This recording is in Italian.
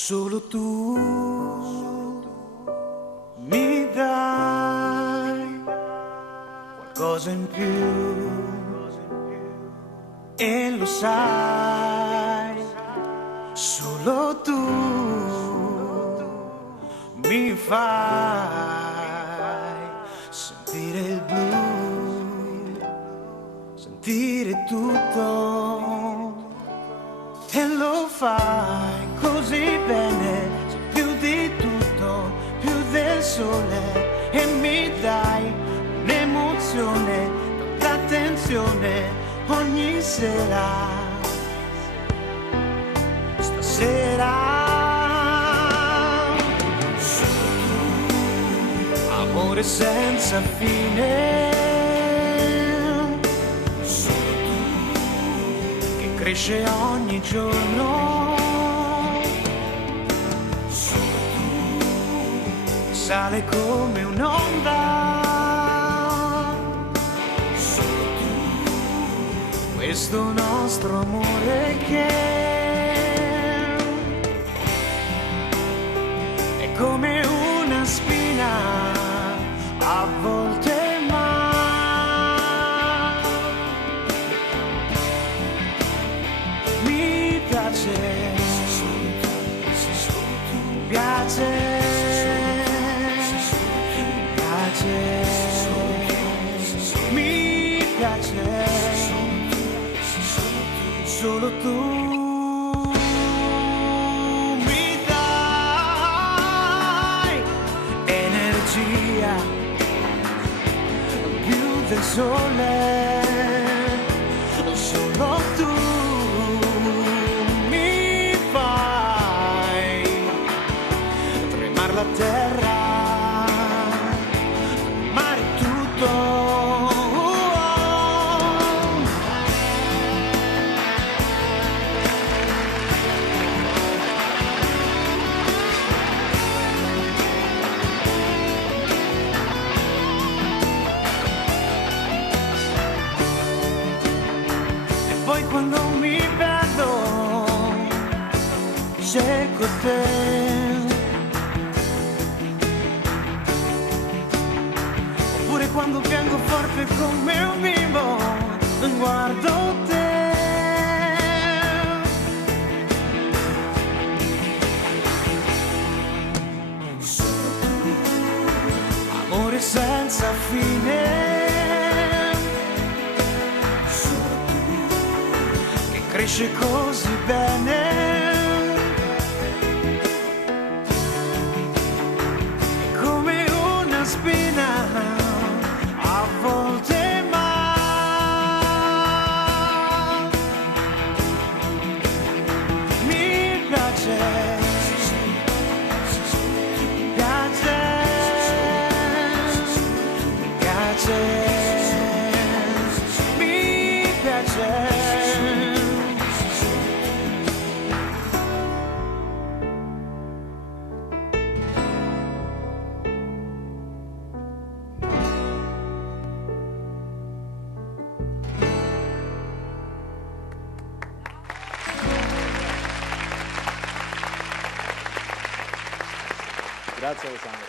Solo tu mi dai qualcosa in più e lo sai, solo tu mi fai sentire il blu, sentire tutto. E lo fai così bene, sei più di tutto, più del sole. E mi dai un'emozione, tanta attenzione ogni sera. Stasera solo tu, amore senza fine. Cresce ogni giorno, solo tu, sale come un'onda, solo tu, questo nostro amore che è come una spina a volte. Mi piace, solo tu mi dai energia più del sole, solo tu mi fai tremare la terra. Poi quando mi perdo, cerco te. Oppure quando piango forte come un bimbo, guardo te. Solo tu, amore senza fine. Cresce così bene, è come una spina a volte, ma mi piace, mi piace, mi piace, mi piace. Grazie Alessandro.